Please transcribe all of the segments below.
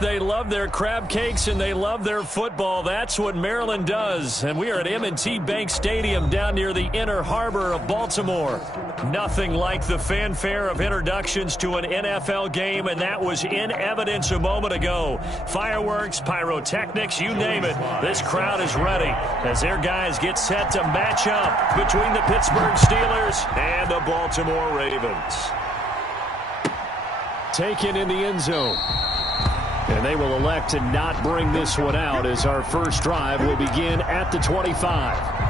They love their crab cakes and they love their football. That's what Maryland does. And we are at M&T Bank Stadium down near the inner harbor of Baltimore. Nothing like the fanfare of introductions to an NFL game, and that was in evidence a moment ago. Fireworks, pyrotechnics, you name it. This crowd is ready as their guys get set to match up between the Pittsburgh Steelers and the Baltimore Ravens. Taken in the end zone. And they will elect to not bring this one out as our first drive will begin at the 25.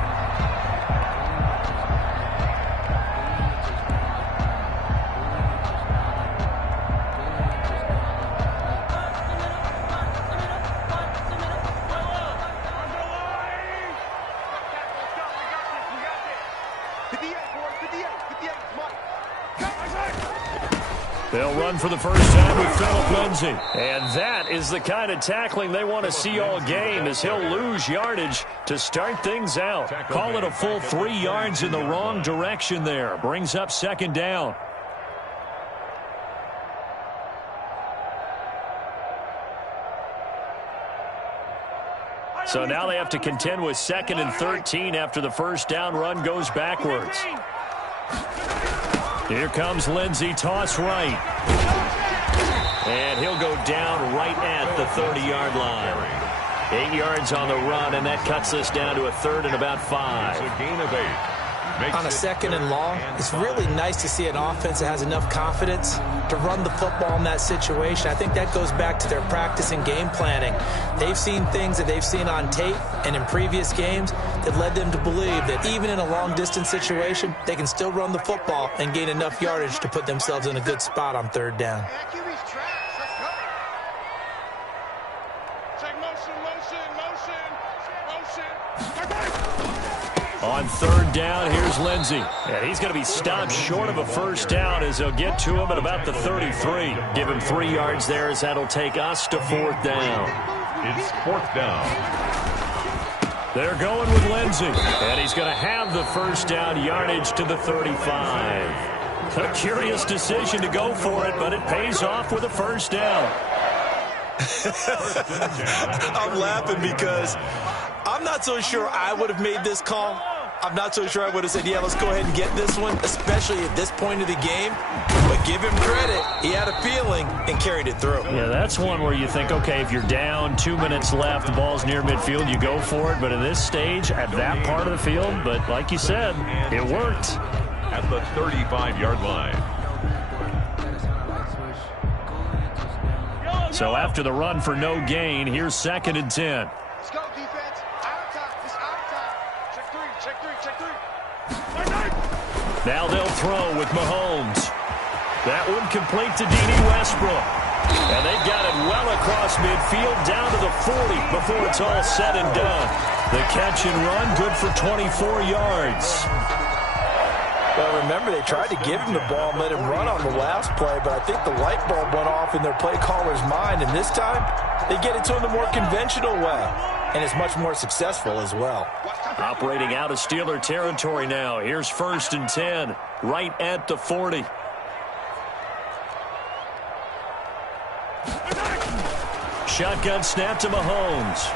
They'll run for the first time with Phillip Lindsay. And that is the kind of tackling they want to see all game, as he'll lose yardage to start things out. Call it a full 3 yards in the wrong direction there. Brings up second down. So now they have to contend with 2nd and 13 after the first down run goes backwards. Here comes Lindsay, toss right. And he'll go down right at the 30-yard line. 8 yards on the run, and that cuts us down to a 3rd and about 5. It's a gain of 8. On a 2nd and long, it's really nice to see an offense that has enough confidence to run the football in that situation. I think that goes back to their practice and game planning. They've seen things that they've seen on tape and in previous games that led them to believe that even in a long-distance situation, they can still run the football and gain enough yardage to put themselves in a good spot on 3rd down. On 3rd down, here's Lindsay. And he's going to be stopped short of a first down as they'll get to him at about the 33. Give him 3 yards there as that'll take us to 4th down. It's 4th down. They're going with Lindsay. And he's going to have the first down yardage to the 35. A curious decision to go for it, but it pays off with a first down. I'm laughing because I'm not so sure I would have made this call. I'm not so sure I would have said, yeah, let's go ahead and get this one, especially at this point of the game. But give him credit. He had a feeling and carried it through. Yeah, that's one where you think, okay, if you're down, 2 minutes left, the ball's near midfield, you go for it. But in this stage, at that part of the field, but like you said, it worked. At the 35-yard line. So after the run for no gain, here's 2nd and 10. Let's go, defense. Out of time. It's out of time. Check three. Now they'll throw with Mahomes. That one complete to Dede Westbrook. And they've got it well across midfield down to the 40 before it's all said and done. The catch and run good for 24 yards. Well, remember, they tried to give him the ball and let him run on the last play, but I think the light bulb went off in their play caller's mind, and this time they get it to him the more conventional way, and it's much more successful as well. Operating out of Steeler territory now. Here's 1st and 10, right at the 40. Shotgun snap to Mahomes.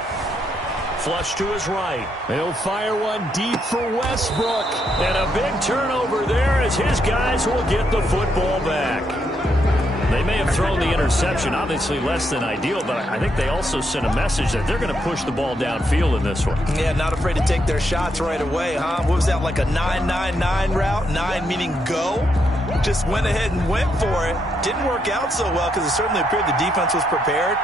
Flush to his right. He'll fire one deep for Westbrook. And a big turnover there as his guys will get the football back. They may have thrown the interception, obviously less than ideal, but I think they also sent a message that they're going to push the ball downfield in this one. Yeah, not afraid to take their shots right away, huh? What was that, like a 9-9-9 route? 9 meaning go? Just went ahead and went for it. Didn't work out so well because it certainly appeared the defense was prepared.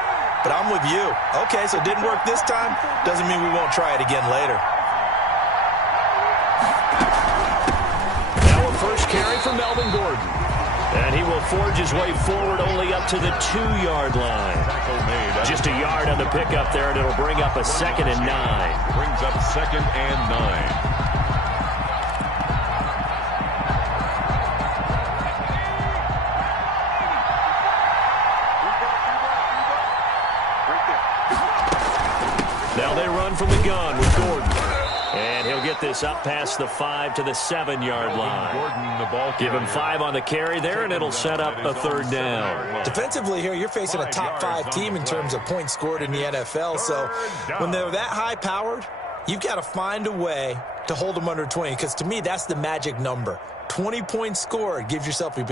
But I'm with you. Okay, so it didn't work this time. Doesn't mean we won't try it again later. Now a first carry for Melvin Gordon. And he will forge his way forward only up to the 2-yard line. Just a yard on the pickup there, and it'll bring up a 2nd and 9. Brings up 2nd and 9. Now they run from the gun with Gordon. And he'll get this up past the 5 to the 7-yard line. Gordon, the ball Give him 5 on the carry there, and it'll set up a 3rd down. Defensively here, you're facing a top 5 team in terms of points scored in the NFL. So when they're that high-powered, you've got to find a way to hold them under 20, because to me, that's the magic number. 20 points scored, you give yourself your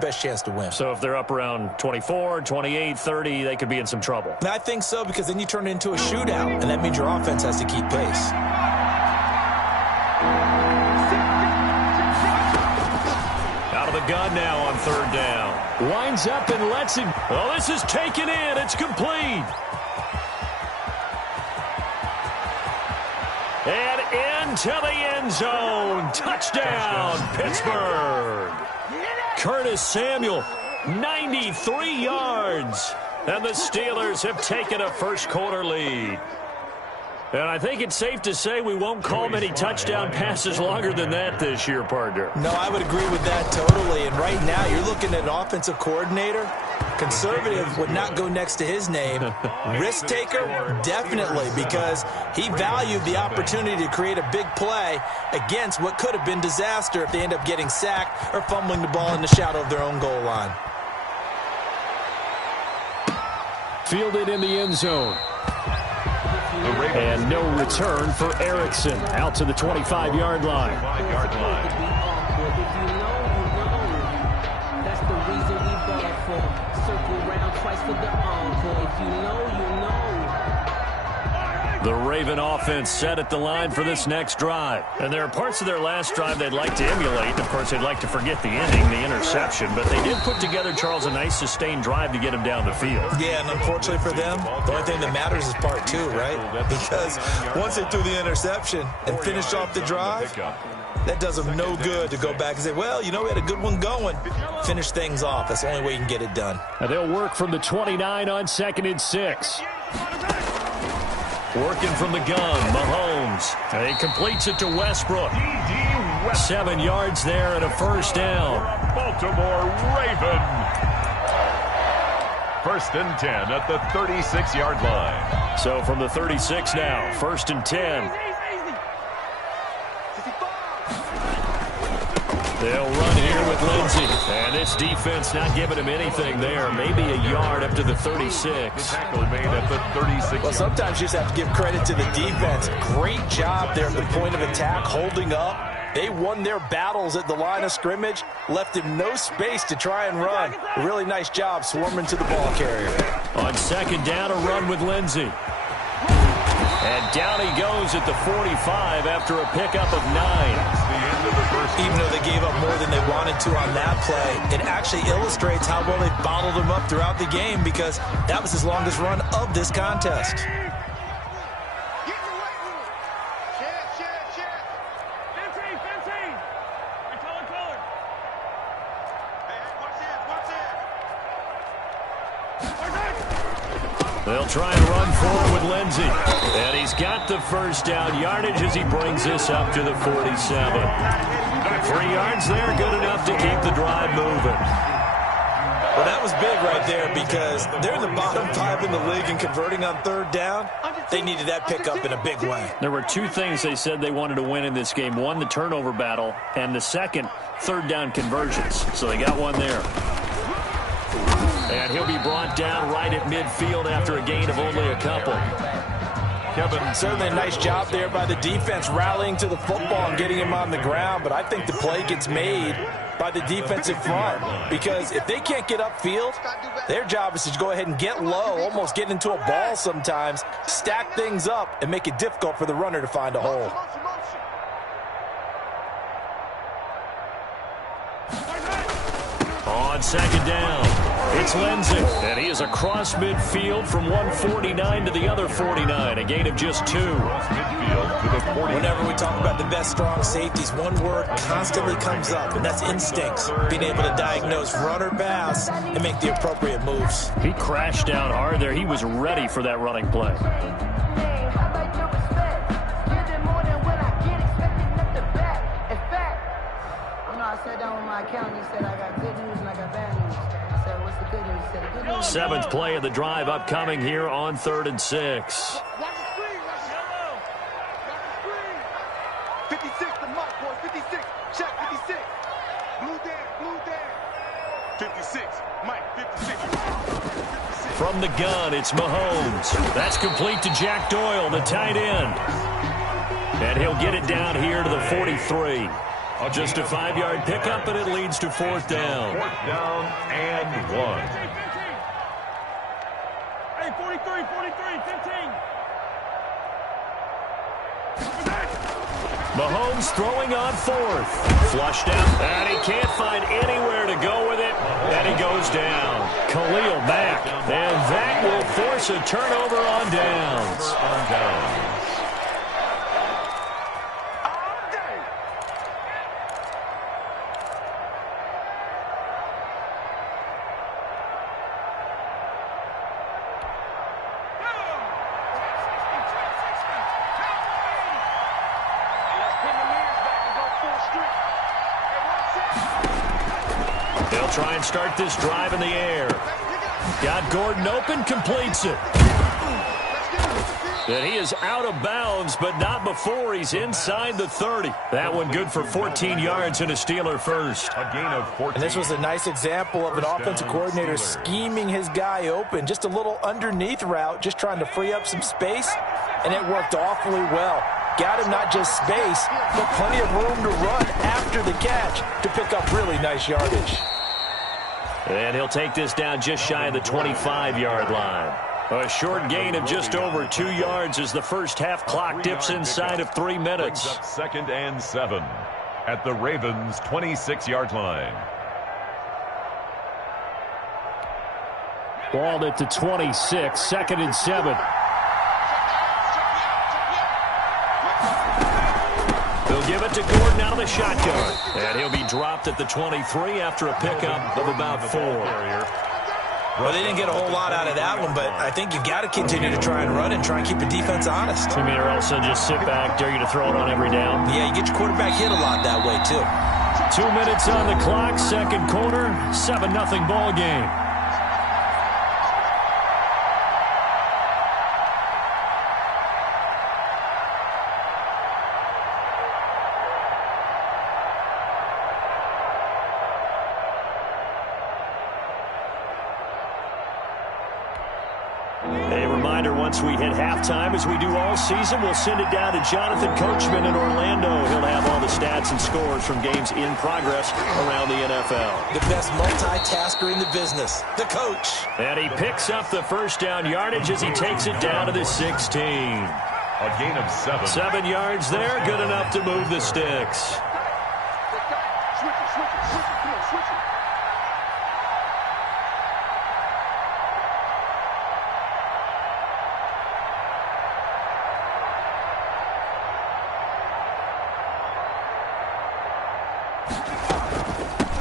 best chance to win. So if they're up around 24, 28, 30, they could be in some trouble. And I think so, because then you turn it into a shootout, and that means your offense has to keep pace. Out of the gun now on 3rd down. Winds up and lets him. Oh, this is taken in. It's complete. And into the end zone. Touchdown, Pittsburgh. Curtis Samuel, 93 yards. And the Steelers have taken a first-quarter lead. And I think it's safe to say we won't call many touchdown passes longer than that this year, partner. No, I would agree with that totally. And right now, you're looking at an offensive coordinator. Conservative would not go next to his name. Risk taker, definitely, because he valued the opportunity to create a big play against what could have been disaster if they end up getting sacked or fumbling the ball in the shadow of their own goal line. Fielded in the end zone. And no return for Erickson. Out to the 25-yard line. That's the reason we bought for. Circle round twice for the encore. If you know, you know. The Raven offense set at the line for this next drive. And there are parts of their last drive they'd like to emulate. Of course, they'd like to forget the ending, the interception. But they did put together, Charles, a nice sustained drive to get him down the field. Yeah, and unfortunately for them, the only thing that matters is part 2, right? Because once they threw the interception and finished off the drive, that does them no good to go back and say, well, you know, we had a good one going. Finish things off. That's the only way you can get it done. And they'll work from the 29 on 2nd and 6. Working from the gun, Mahomes. And he completes it to Westbrook. 7 yards there and a first down. Baltimore Raven. 1st and 10 at the 36-yard line. So from the 36 now, 1st and 10. They'll run here with Lindsey. And this defense not giving him anything there. Maybe a yard up to the 36. Tackle made at the 36. Well, sometimes you just have to give credit to the defense. Great job there at the point of attack, holding up. They won their battles at the line of scrimmage, left him no space to try and run. A really nice job swarming to the ball carrier. On 2nd down, a run with Lindsey. And down he goes at the 45 after a pickup of 9. Even though they gave up more than they wanted to on that play, it actually illustrates how well they bottled him up throughout the game, because that was his longest run of this contest. They'll try and run forward with Lindsey. And he's got the first down yardage as he brings this up to the 47. 3 yards there, good enough to keep the drive moving. Well, that was big right there, because they're in the bottom 5 in the league and converting on 3rd down. They needed that pickup in a big way. There were 2 things they said they wanted to win in this game. One, the turnover battle, and the second, 3rd down conversions. So they got one there. And he'll be brought down right at midfield after a gain of only a couple. Kevin, certainly a nice job there by the defense, rallying to the football and getting him on the ground. But I think the play gets made by the defensive front, because if they can't get upfield, their job is to go ahead and get low, almost get into a ball sometimes, stack things up, and make it difficult for the runner to find a hole. On 2nd down, it's Lindsey. And he is across midfield from 149 to the other 49, a gain of just 2. Whenever we talk about the best strong safeties, one word constantly comes up, and that's instincts. Being able to diagnose run or pass and make the appropriate moves. He crashed down hard there. He was ready for that running play. I sat down with my accountant. He said, I got good news and I got bad news. I said, what's the good news? He said, the good news. 7th play of the drive upcoming here on 3rd and 6. 56, the mark, boys. 56. Check, 56. Blue down. 56. Mike, 56. 56. From the gun, it's Mahomes. That's complete to Jack Doyle, the tight end. And he'll get it down here to the 43. Just a 5-yard pickup, and it leads to fourth down. Fourth down and 1. Hey, 43, 15. Mahomes throwing on fourth. Flushed out, and he can't find anywhere to go with it, and he goes down. Khalil Mack, and that will force a turnover on downs. They'll try and start this drive in the air. Got Gordon open, completes it. And he is out of bounds, but not before he's inside the 30. That one good for 14 yards and a Steeler first. A gain of 14. And this was a nice example of an offensive coordinator scheming his guy open. Just a little underneath route, just trying to free up some space, and it worked awfully well. Got him not just space, but plenty of room to run after the catch to pick up really nice yardage. And he'll take this down just shy of the 25-yard line. A short gain of just over 2 yards as the first half clock dips inside of 3 minutes. Up 2nd and 7 at the Ravens' 26-yard line. Ball at the 26, 2nd and 7. They'll give it to Gordon out of the shotgun. And he'll be dropped at the 23 after a pickup of about 4. Well, they didn't get a whole lot out of that one, but I think you've got to continue to try and run and try and keep the defense honest. I mean, or also just sit back, dare you to throw it on every down. Yeah, you get your quarterback hit a lot that way, too. 2 minutes on the clock, second quarter, 7-0 ball game. Once we hit halftime, as we do all season, we'll send it down to Jonathan Coachman in Orlando. He'll have all the stats and scores from games in progress around the NFL. The best multitasker in the business, the coach. And he picks up the first down yardage as he takes it down to the 16. A gain of 7. 7 yards there, good enough to move the sticks.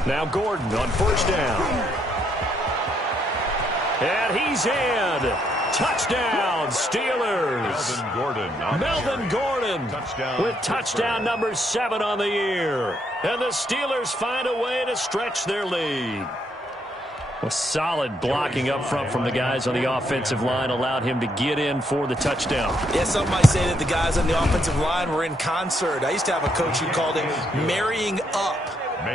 Now Gordon on first down. And he's in. Touchdown, Steelers. Melvin Gordon with touchdown number 7 on the year. And the Steelers find a way to stretch their lead. Well, solid blocking up front from the guys on the offensive line allowed him to get in for the touchdown. Yeah, some might say that the guys on the offensive line were in concert. I used to have a coach who called it marrying up.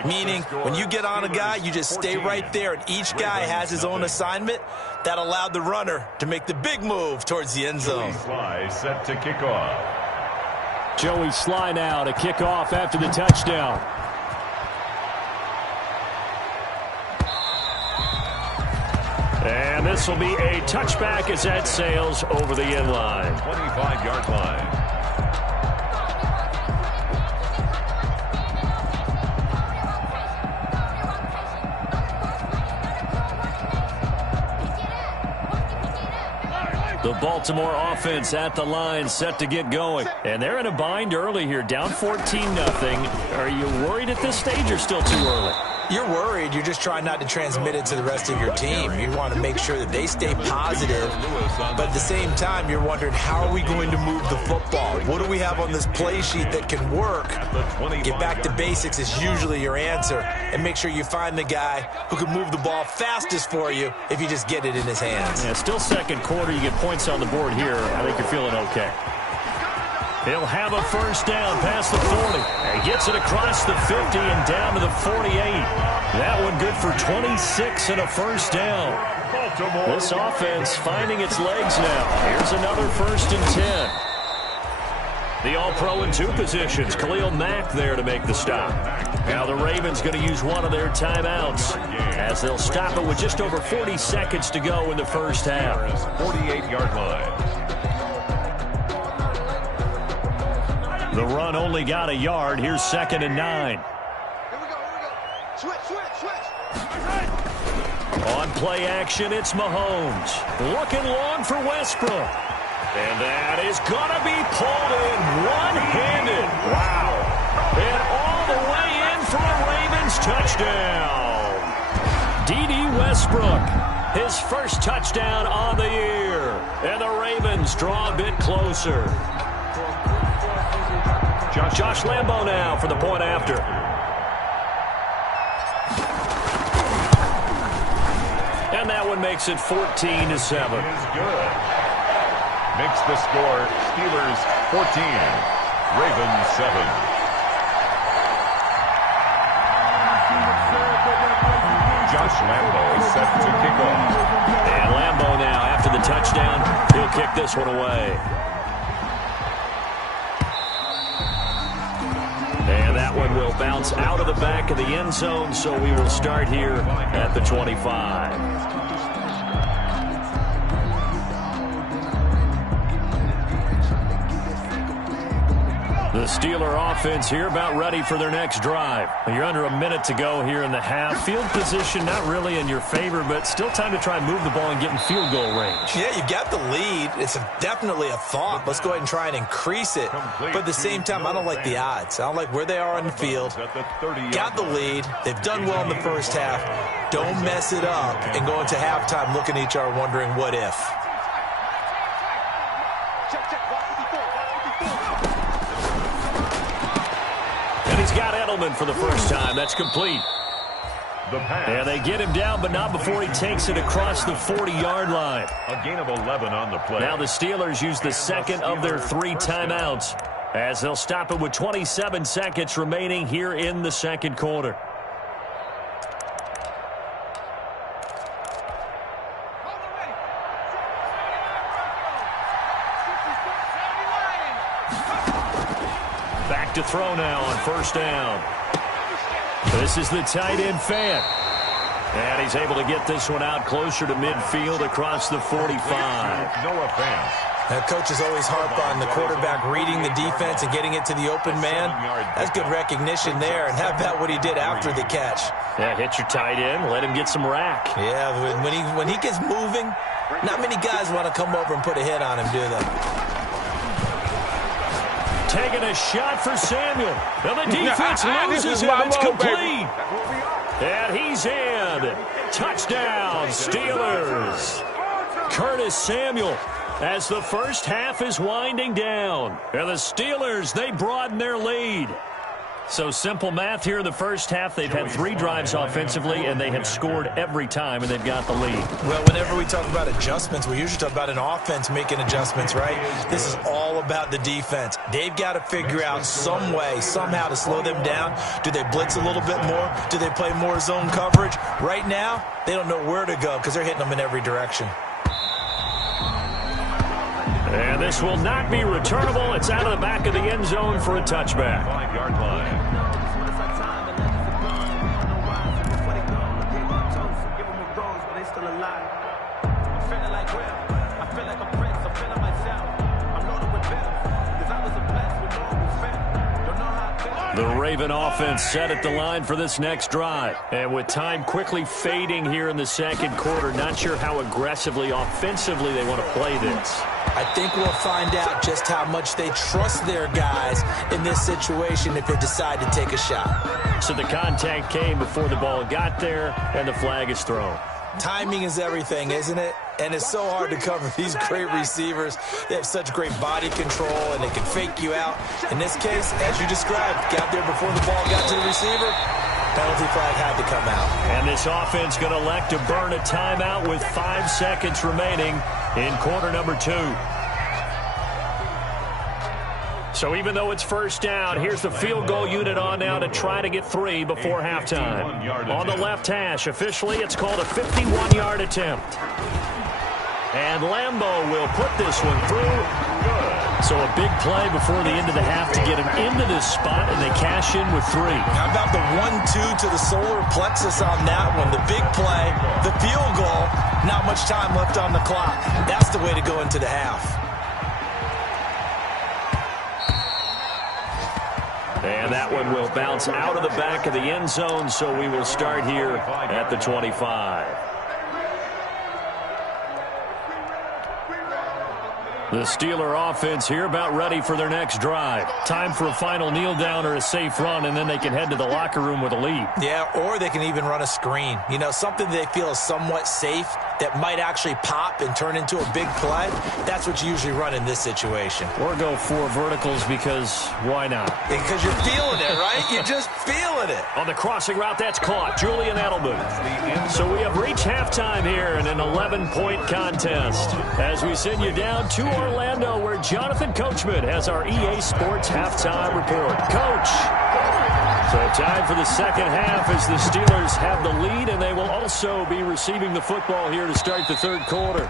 Meaning, when you get on a guy, you just stay right there, and each guy has his own assignment. That allowed the runner to make the big move towards the end zone. Sly set to kick off. Joey Sly now to kick off after the touchdown. And this will be a touchback as that sails over the end line. 25-yard line. The Baltimore offense at the line, set to get going. And they're in a bind early here, down 14-0. Are you worried at this stage or still too early? You're worried. You're just trying not to transmit it to the rest of your team. You want to make sure that they stay positive. But at the same time, you're wondering, how are we going to move the football? What do we have on this play sheet that can work? Get back to basics is usually your answer. And make sure you find the guy who can move the ball fastest for you if you just get it in his hands. Yeah, still second quarter. You get points on the board here. I think you're feeling okay. He'll have a first down past the 40. He gets it across the 50 and down to the 48. That one good for 26 and a first down. This offense finding its legs now. Here's another 1st and 10. The All-Pro in 2 positions. Khalil Mack there to make the stop. Now the Ravens going to use one of their timeouts as they'll stop it with just over 40 seconds to go in the first half. 48-yard line. The run only got a yard. Here's 2nd and 9. Here we go. Switch. On play action, it's Mahomes. Looking long for Westbrook. And that is going to be pulled in one-handed. Wow. And all the way in for a Ravens touchdown. D.D. Westbrook, his first touchdown on the year. And the Ravens draw a bit closer. Josh Lambo now for the point after. And that one makes it 14-7. Is good. Makes the score Steelers 14, Ravens 7. Josh Lambo is set to kick off. And Lambo now, after the touchdown, he'll kick this one away. And that one will bounce out of the back of the end zone, so we will start here at the 25. The Steeler offense here about ready for their next drive. You're under a minute to go here in the half. Field position not really in your favor, but still time to try and move the ball and get in field goal range. Yeah, you've got the lead. It's definitely a thought. Let's go ahead and try and increase it. But at the same time, I don't like the odds. I don't like where they are on the field. Got the lead. They've done well in the first half. Don't mess it up and go into halftime looking at each other wondering what if. He's got Edelman for the first time. That's complete. And they get him down, but not before he takes it across the 40-yard line. A gain of 11 on the play. Now the Steelers use the second of their 3 timeouts as they'll stop it with 27 seconds remaining here in the second quarter. Back to throw now on first down. This is the tight end fan. And he's able to get this one out closer to midfield across the 45. No offense. Now, coaches always harp on the quarterback reading the defense and getting it to the open man. That's good recognition there. And how about what he did after the catch? Yeah, hit your tight end, let him get some rack. Yeah, when he gets moving, not many guys want to come over and put a hit on him, do they? Taking a shot for Samuel. Now the defense loses him. It's complete. And he's in. Touchdown, Steelers. Curtis Samuel as the first half is winding down. And the Steelers, they broaden their lead. So simple math here in the first half. They've had 3 drives offensively, and they have scored every time, and they've got the lead. Well, whenever we talk about adjustments, we usually talk about an offense making adjustments, right? This is all about the defense. They've got to figure out some way, somehow to slow them down. Do they blitz a little bit more? Do they play more zone coverage? Right now, they don't know where to go because they're hitting them in every direction. And this will not be returnable. It's out of the back of the end zone for a touchback. 5-yard line. The Raven offense set at the line for this next drive. And with time quickly fading here in the second quarter, not sure how aggressively, offensively they want to play this. I think we'll find out just how much they trust their guys in this situation if they decide to take a shot. So the contact came before the ball got there, and the flag is thrown. Timing is everything, isn't it? And it's so hard to cover these great receivers. They have such great body control, and they can fake you out. In this case, as you described, got there before the ball got to the receiver. Penalty flag had to come out. And this offense going to elect to burn a timeout with 5 seconds remaining in quarter number 2. So even though it's first down, here's the field goal unit on now to try to get 3 before halftime. On the left hash, officially, it's called a 51-yard attempt. And Lambeau will put this one through. So a big play before the end of the half to get him into this spot, and they cash in with 3. How about the 1-2 to the solar plexus on that one? The big play, the field goal, not much time left on the clock. That's the way to go into the half. And that one will bounce out of the back of the end zone, so we will start here at the 25. The Steeler offense here about ready for their next drive. Time for a final kneel down or a safe run, and then they can head to the locker room with a lead. Yeah, or they can even run a screen. You know, something they feel is somewhat safe that might actually pop and turn into a big play. That's what you usually run in this situation. Or go 4 verticals because why not? Because you're feeling it, right? You're just feeling it. On the crossing route, that's caught. Julian Edelman. So we have reached halftime here in an 11-point contest. As we send you down to Orlando, where Jonathan Coachman has our EA Sports halftime report. Coach. So time for the second half as the Steelers have the lead, and they will also be receiving the football here to start the third quarter.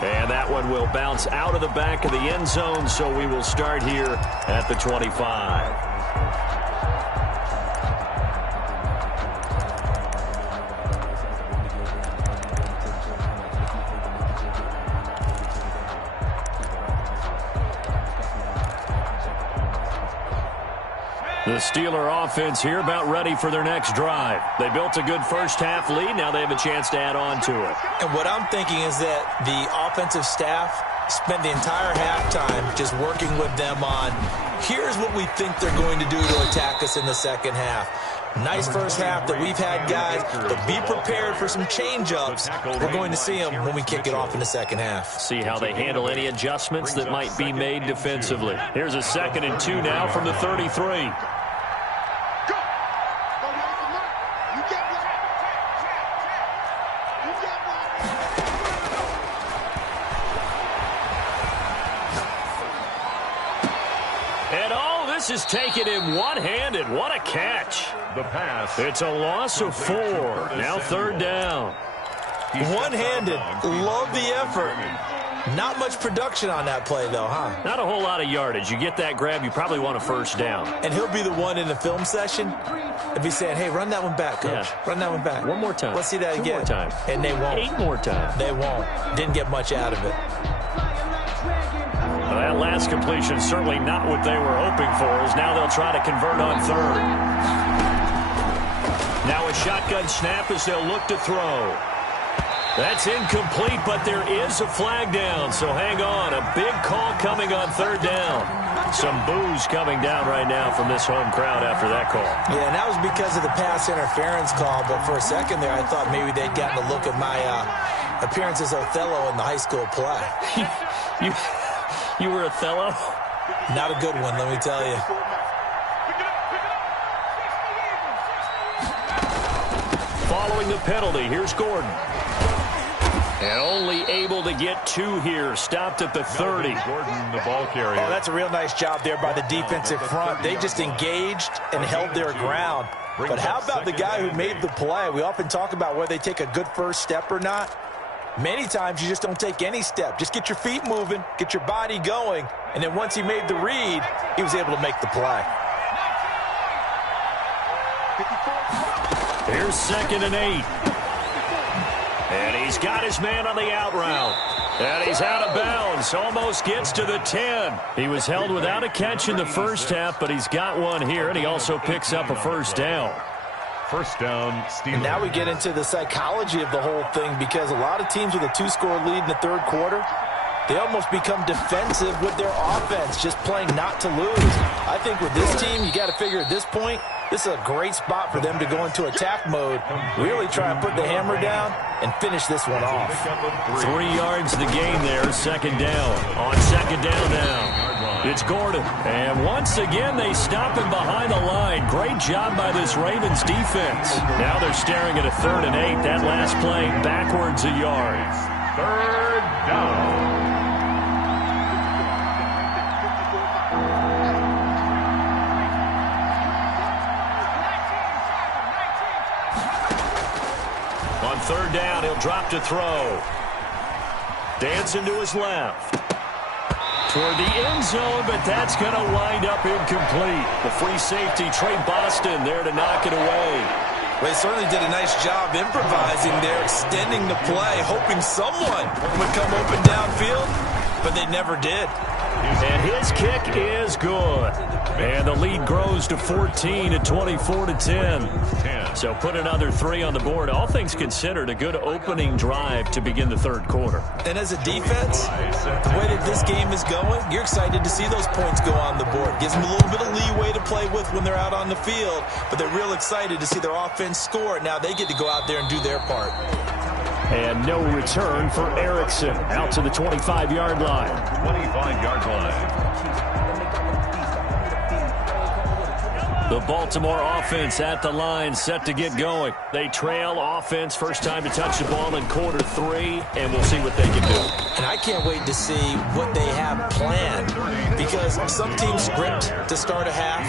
And that one will bounce out of the back of the end zone, so we will start here at the 25. The Steeler offense here about ready for their next drive. They built a good first-half lead. Now they have a chance to add on to it. And what I'm thinking is that the offensive staff spent the entire halftime just working with them on, here's what we think they're going to do to attack us in the second half. Nice first half that we've had, guys, but be prepared for some change-ups. We're going to see them when we kick it off in the second half. See how they handle any adjustments that might be made defensively. Here's a 2nd and 2 now from the 33. This is taken in one-handed. What a catch. The pass. It's a loss of 4. Now third down. One-handed. Love the effort. Not much production on that play, though, huh? Not a whole lot of yardage. You get that grab, you probably want a first down. And he'll be the one in the film session and be saying, hey, run that one back, Coach. Yeah. Run that one back. One more time. Let's see that 2 again. more times. And they won't. 8 more times. They won't. Didn't get much out of it. Well, that last completion certainly not what they were hoping for, as now they'll try to convert on third. Now a shotgun snap as they'll look to throw. That's incomplete, but there is a flag down, so hang on. A big call coming on third down. Some boos coming down right now from this home crowd after that call. Yeah, and that was because of the pass interference call, but for a second there I thought maybe they'd gotten a look at my appearance as Othello in the high school play. You were Othello? Not a good one, let me tell you. Following the penalty, here's Gordon. And only able to get 2 here. Stopped at the 30. Gordon, the ball carrier. Oh, that's a real nice job there by the defensive front. They just engaged and held their ground. But how about the guy who made the play? We often talk about whether they take a good first step or not. Many times you just don't take any step. Just get your feet moving, get your body going, and then once he made the read, he was able to make the play. Here's 2nd and 8. And he's got his man on the out route. And he's out of bounds. Almost gets to the 10. He was held without a catch in the first half, but he's got one here, and he also picks up a first down. First down, Steelers. And now we get into the psychology of the whole thing, because a lot of teams with a 2-score lead in the third quarter, they almost become defensive with their offense, just playing not to lose. I think with this team, you got to figure at this point, this is a great spot for them to go into attack mode, really try and put the hammer down and finish this one off. 3 yards the gain there, 2nd down. On 2nd down now, it's Gordon. And once again, they stop him behind the line. Great job by this Ravens defense. Now they're staring at a 3rd and 8. That last play backwards a yard. 3rd down. down. He'll drop to throw. Dancing to his left. Toward the end zone, but that's going to wind up incomplete. The free safety, Trey Boston, there to knock it away. Well, they certainly did a nice job improvising there, extending the play, hoping someone would come open downfield, but they never did. And his kick is good. And the lead grows to 14 at 24-10. So put another 3 on the board. All things considered, a good opening drive to begin the third quarter. And as a defense, the way that this game is going, you're excited to see those points go on the board. Gives them a little bit of leeway to play with when they're out on the field, but they're real excited to see their offense score. Now they get to go out there and do their part. And no return for Erickson. Out to the 25-yard line. 25-yard line. The Baltimore offense at the line, set to get going. They trail offense, first time to touch the ball in quarter 3, and we'll see what they can do. And I can't wait to see what they have planned, because some teams script to start a half.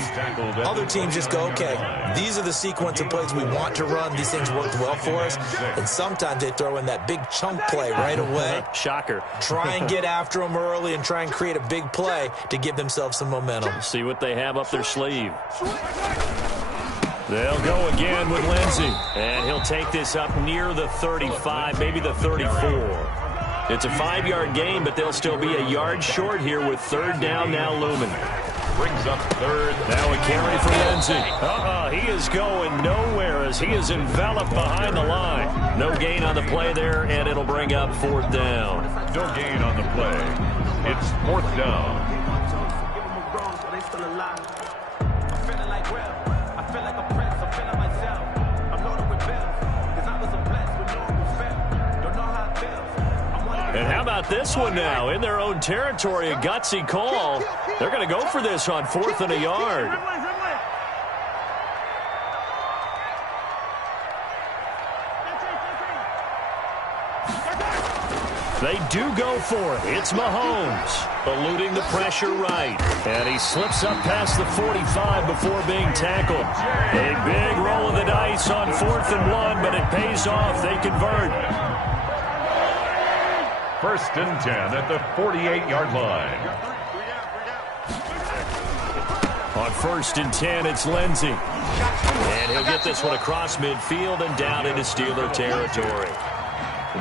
Other teams just go, okay, these are the sequence of plays we want to run. These things worked well for us. And sometimes they throw in that big chunk play right away. Shocker. Try and get after them early and try and create a big play to give themselves some momentum. See what they have up their sleeve. They'll go again with Lindsey, and he'll take this up near the 35, maybe the 34. It's a 5-yard gain, but they'll still be a yard short here with third down now looming. Brings up third. Now a carry for Lindsey. He is going nowhere as he is enveloped behind the line. No gain on the play there, and it'll bring up fourth down. No gain on the play. It's fourth down. And how about this one now? In their own territory, a gutsy call. They're going to go for this on 4th and a yard. They do go for it. It's Mahomes, eluding the pressure right. And he slips up past the 45 before being tackled. A big roll of the dice on 4th and 1, but it pays off. They convert. First and 10 at the 48-yard line. On 1st and 10, it's Lindsey. And he'll get this one across midfield and down into Steeler territory.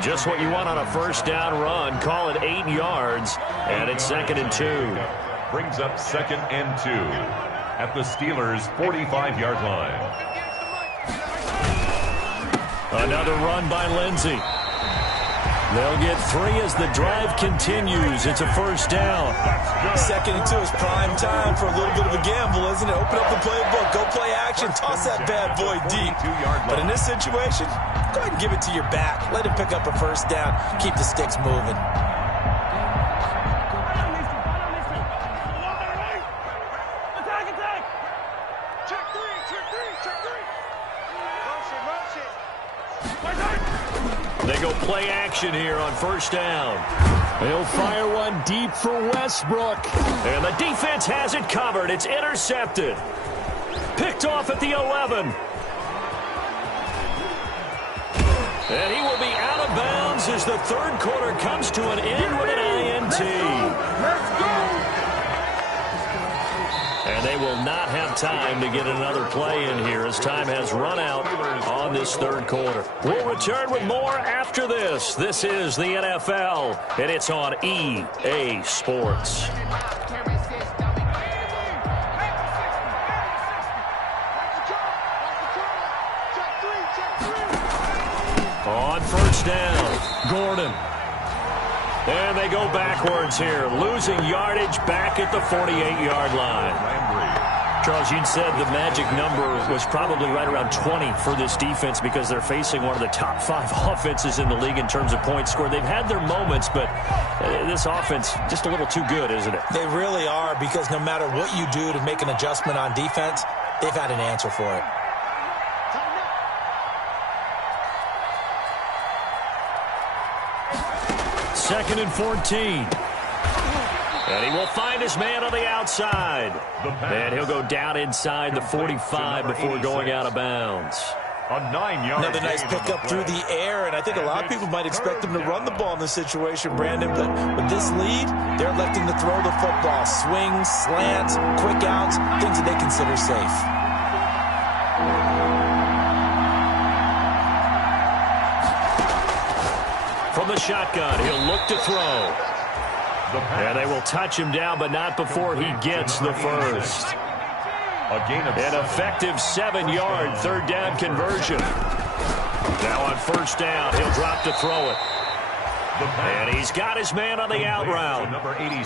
Just what you want on a first down run. Call it 8 yards, and it's 2nd and 2. Brings up 2nd and 2 at the Steelers' 45-yard line. Another run by Lindsey. They'll get 3 as the drive continues. It's a first down. 2nd and 2 is prime time for a little bit of a gamble, isn't it? Open up the playbook, go play action, toss that bad boy deep. But in this situation, go ahead and give it to your back. Let him pick up a first down. Keep the sticks moving. They go play action here on first down. They'll fire one deep for Westbrook. And the defense has it covered. It's intercepted. Picked off at the 11. And he will be out of bounds as the third quarter comes to an end with an INT. Let's go! And they will not have time to get another play in here as time has run out on this third quarter. We'll return with more after this. This is the NFL, and it's on EA Sports. On first down, Gordon. And they go backwards here, losing yardage back at the 48-yard line. Charles, you'd said the magic number was probably right around 20 for this defense because they're facing one of the top 5 offenses in the league in terms of points scored. They've had their moments, but this offense just a little too good, isn't it? They really are, because no matter what you do to make an adjustment on defense, they've had an answer for it. Second and 14. And he will find his man on the outside. And he'll go down inside the 45 before going out of bounds. A 9-yard Another nice pickup through the air, and I think a lot of people might expect them to run the ball in this situation, Brandon, but with this lead, they're electing to throw the football. Swings, slants, quick outs, things that they consider safe. From the shotgun, he'll look to throw. And they will touch him down, but not before he gets the first. An effective 7-yard third down conversion. Now on first down, he'll drop to throw it. And he's got his man on the out route.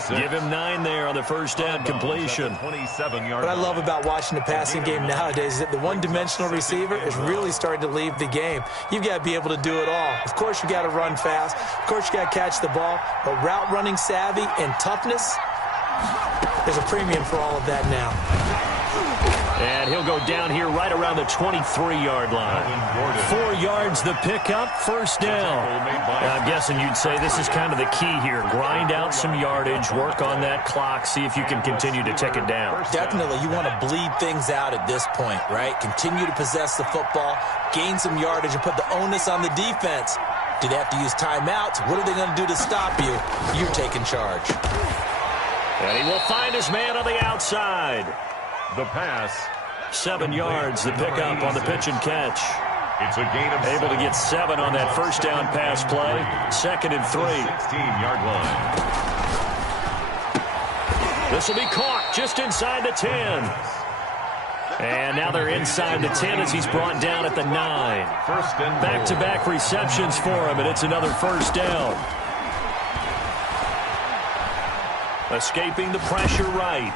Give him 9 there on the first down completion. What I love about watching the passing game nowadays is that the one-dimensional receiver is really starting to leave the game. You've got to be able to do it all. Of course, you got to run fast. Of course, you got to catch the ball. But route running savvy and toughness, there's a premium for all of that now. And he'll go down here right around the 23-yard line. 4 yards the pickup, first down. I'm guessing you'd say this is kind of the key here. Grind out some yardage, work on that clock, see if you can continue to tick it down. Definitely, you want to bleed things out at this point, right? Continue to possess the football, gain some yardage, and put the onus on the defense. Do they have to use timeouts? What are they going to do to stop you? You're taking charge. And he will find his man on the outside. The pass. 7 yards, the pickup on the pitch and catch. It's a gain of Able to get 7 on that first down pass play. 2nd and 3. 16-yard line. This will be caught just inside the 10. And now they're inside the 10 as he's brought down at the 9. Back-to-back receptions for him, and it's another first down. Escaping the pressure right.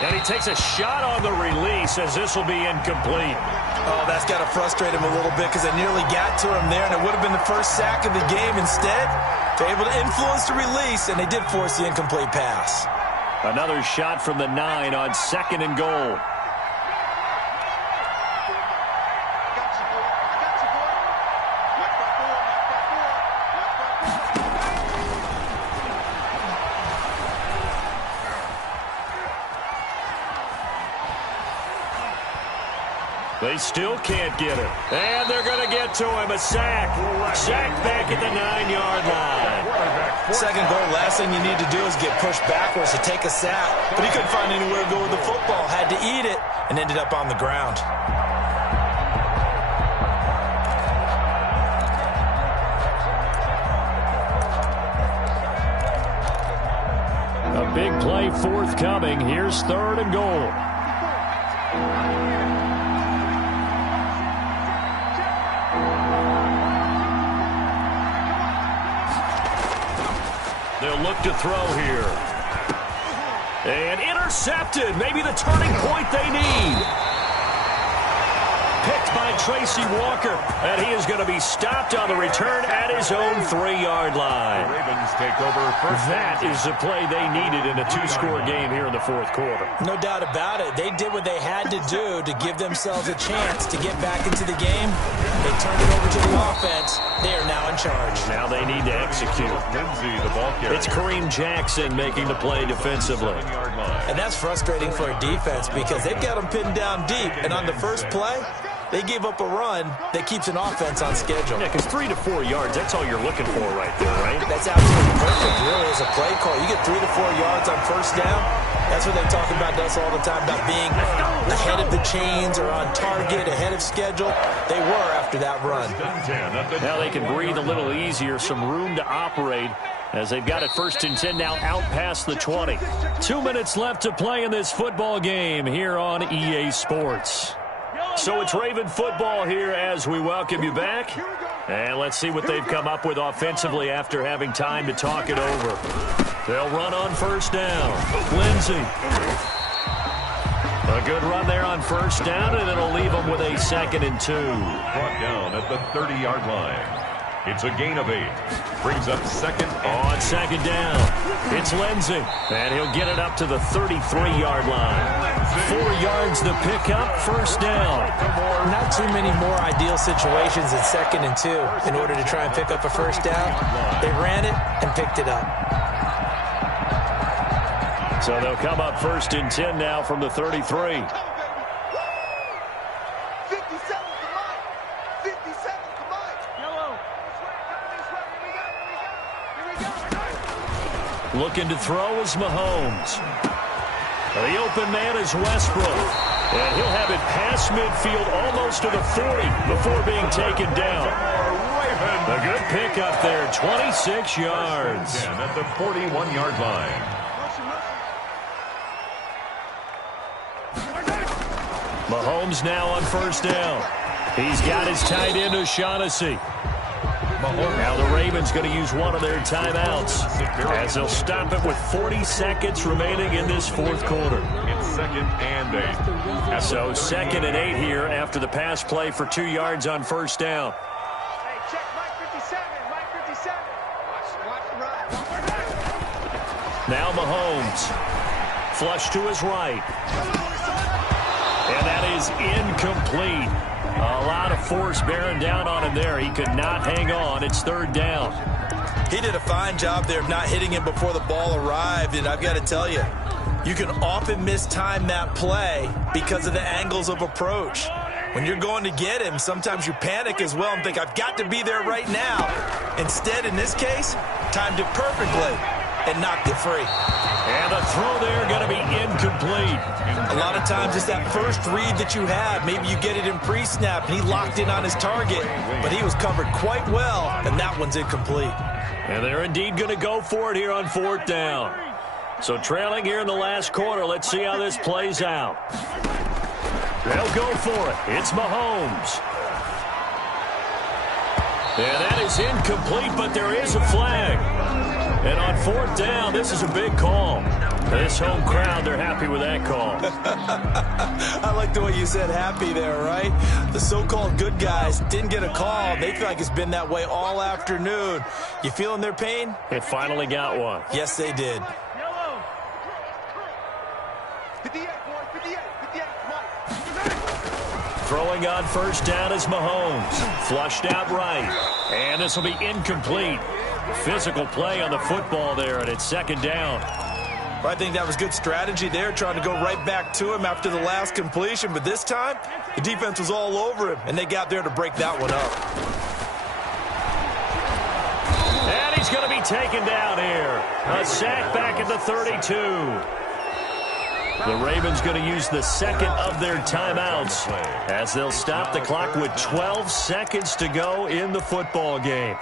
And he takes a shot on the release as this will be incomplete. Oh, that's got to frustrate him a little bit because they nearly got to him there, and it would have been the first sack of the game. Instead, they're able to influence the release, and they did force the incomplete pass. Another shot from the 9 on 2nd and goal. They still can't get it. And they're going to get to him. A sack. Sack back at the 9-yard line. Second goal, last thing you need to do is get pushed backwards to take a sack. But he couldn't find anywhere to go with the football. Had to eat it and ended up on the ground. A big play forthcoming. Here's 3rd and goal. They'll look to throw here. And intercepted. Maybe the turning point they need. Picked by Tracy Walker. And he is going to be stopped on the return at his own 3-yard line. The Ravens take over first. That is the play they needed in a 2-score game here in the 4th quarter. No doubt about it. They did what they had to do to give themselves a chance to get back into the game. They turned it over to the offense. They are now in charge. Now they need to execute. Lindsey, the ball carrier. It's Kareem Jackson making the play defensively. And that's frustrating for a defense because they've got them pinned down deep. And on the first play, they gave up a run that keeps an offense on schedule. Yeah, because 3 to 4 yards, that's all you're looking for right there, right? That's absolutely perfect, really, as a play call. You get 3 to 4 yards on first down. That's what they talk about us all the time, about being ahead of the chains or on target, ahead of schedule. They were after that run. Now they can breathe a little easier, some room to operate as they've got it 1st and 10 now out past the 20. 2 minutes left to play in this football game here on EA Sports. So it's Raven football here as we welcome you back. And let's see what they've come up with offensively after having time to talk it over. They'll run on first down. Lindsey. A good run there on first down, and it'll leave them with a 2nd and 2. Brought down at the 30-yard line. It's a gain of 8. Brings up 2nd on 2nd down. It's Lindsey, and he'll get it up to the 33-yard line. 4 yards the pickup, first down. Not too many more ideal situations at 2nd and 2 in order to try and pick up a first down. They ran it and picked it up. So they'll come up 1st and 10 now from the 33. Looking to throw is Mahomes. The open man is Westbrook. And he'll have it past midfield almost to the 40 before being taken down. A good pickup there, 26 yards. At the 41-yard line. Mahomes now on first down. He's got his tight end O'Shaughnessy. Now the Ravens going to use one of their timeouts as they'll stop it with 40 seconds remaining in this fourth quarter. It's 2nd and 8. So 2nd and 8 here after the pass play for 2 yards on first down. Hey, check Mike 57. Mike 57. Watch the ride. Now Mahomes. Flush to his right. And that is incomplete. A lot of force bearing down on him there. He could not hang on. It's 3rd down. He did a fine job there of not hitting him before the ball arrived, and I've got to tell you, you can often mistime that play because of the angles of approach. When you're going to get him, sometimes you panic as well and think, I've got to be there right now. Instead, in this case, timed it perfectly and knocked it free. And the throw there going to be incomplete. A lot of times it's that first read that you have. Maybe you get it in pre-snap, and he locked in on his target, but he was covered quite well, and that one's incomplete. And they're indeed going to go for it here on 4th down. So trailing here in the last quarter, let's see how this plays out. They'll go for it. It's Mahomes. And that is incomplete, but there is a flag. And on 4th down, this is a big call. This home crowd, they're happy with that call. I like the way you said happy there, right? The so-called good guys didn't get a call. They feel like it's been that way all afternoon. You feeling their pain? It finally got one. Yes, they did. 58, boy. 58. 58. Mike. Throwing on first down is Mahomes. Flushed out right. And this will be incomplete. Physical play on the football there, and it's 2nd down. I think that was good strategy there, trying to go right back to him after the last completion. But this time, the defense was all over him, and they got there to break that one up. And he's going to be taken down here. A sack back at the 32. The Ravens going to use the 2nd of their timeouts as they'll stop the clock with 12 seconds to go in the football game.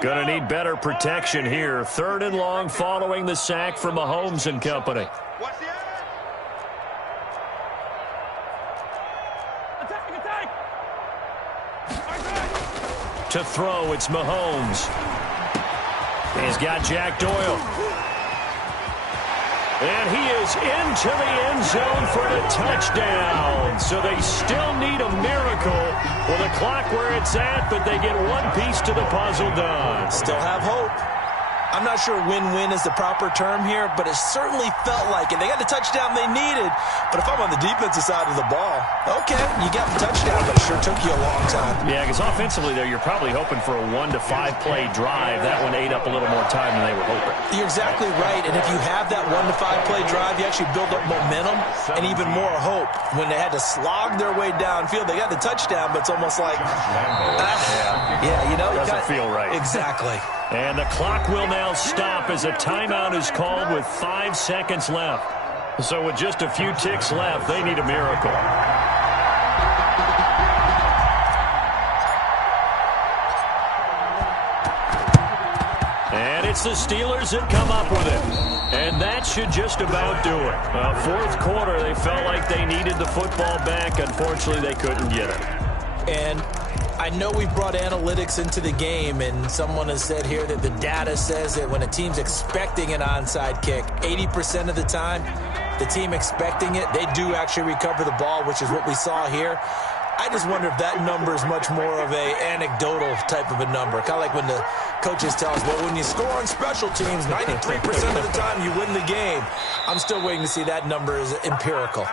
Going to need better protection here. 3rd and long following the sack from Mahomes and company. Watch the attack. To throw, it's Mahomes. He's got Jack Doyle. And he is into the end zone for a touchdown. So they still need a miracle with a clock where it's at, but they get one piece to the puzzle done. Still have hope. I'm not sure win-win is the proper term here, but it certainly felt like it. They got the touchdown they needed, but if I'm on the defensive side of the ball, okay, you got the touchdown, but it sure took you a long time. Yeah, because offensively there, you're probably hoping for a 1 to 5 play drive. That one ate up a little more time than they were hoping. You're exactly right, and if you have that 1 to 5 play drive, you actually build up momentum and even more hope. When they had to slog their way downfield, they got the touchdown, but it's almost like, yeah, you know. Doesn't feel right. Exactly. And the clock will now stop as a timeout is called with 5 seconds left. So with just a few ticks left, they need a miracle. And it's the Steelers that come up with it. And that should just about do it. 4th quarter, they felt like they needed the football back. Unfortunately, they couldn't get it. And I know we brought analytics into the game, and someone has said here that the data says that when a team's expecting an onside kick, 80% of the time, the team expecting it, they do actually recover the ball, which is what we saw here. I just wonder if that number is much more of a anecdotal type of a number. Kind of like when the coaches tell us, well, when you score on special teams, 93% of the time you win the game. I'm still waiting to see that number is empirical.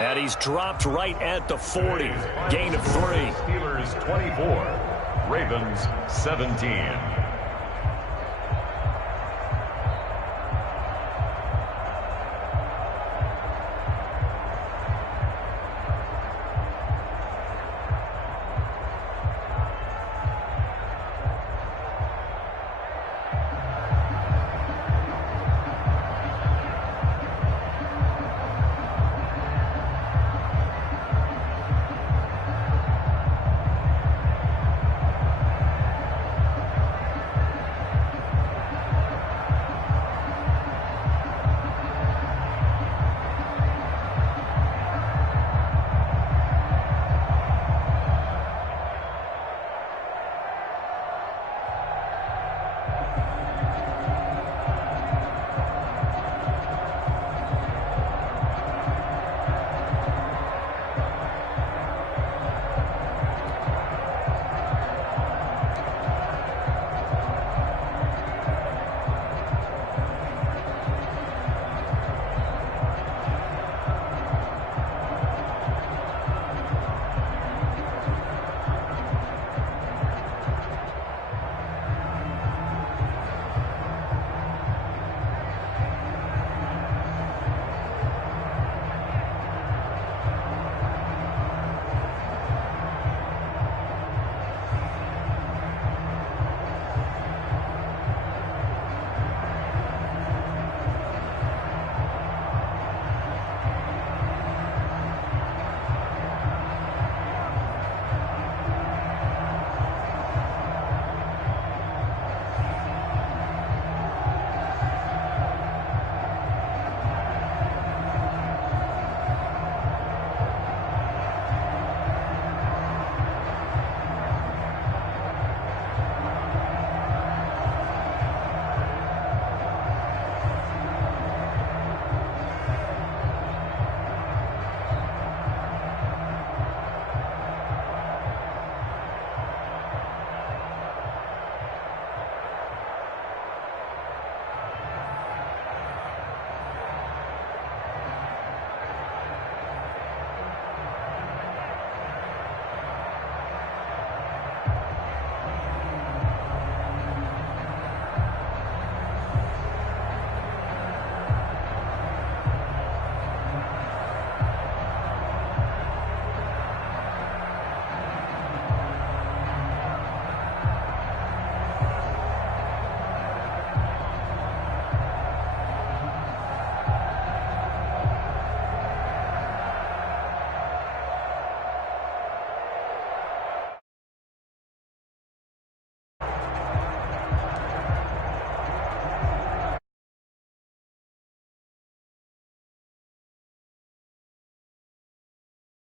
And he's dropped right at the 40. Gain of 3. Steelers 24, Ravens 17.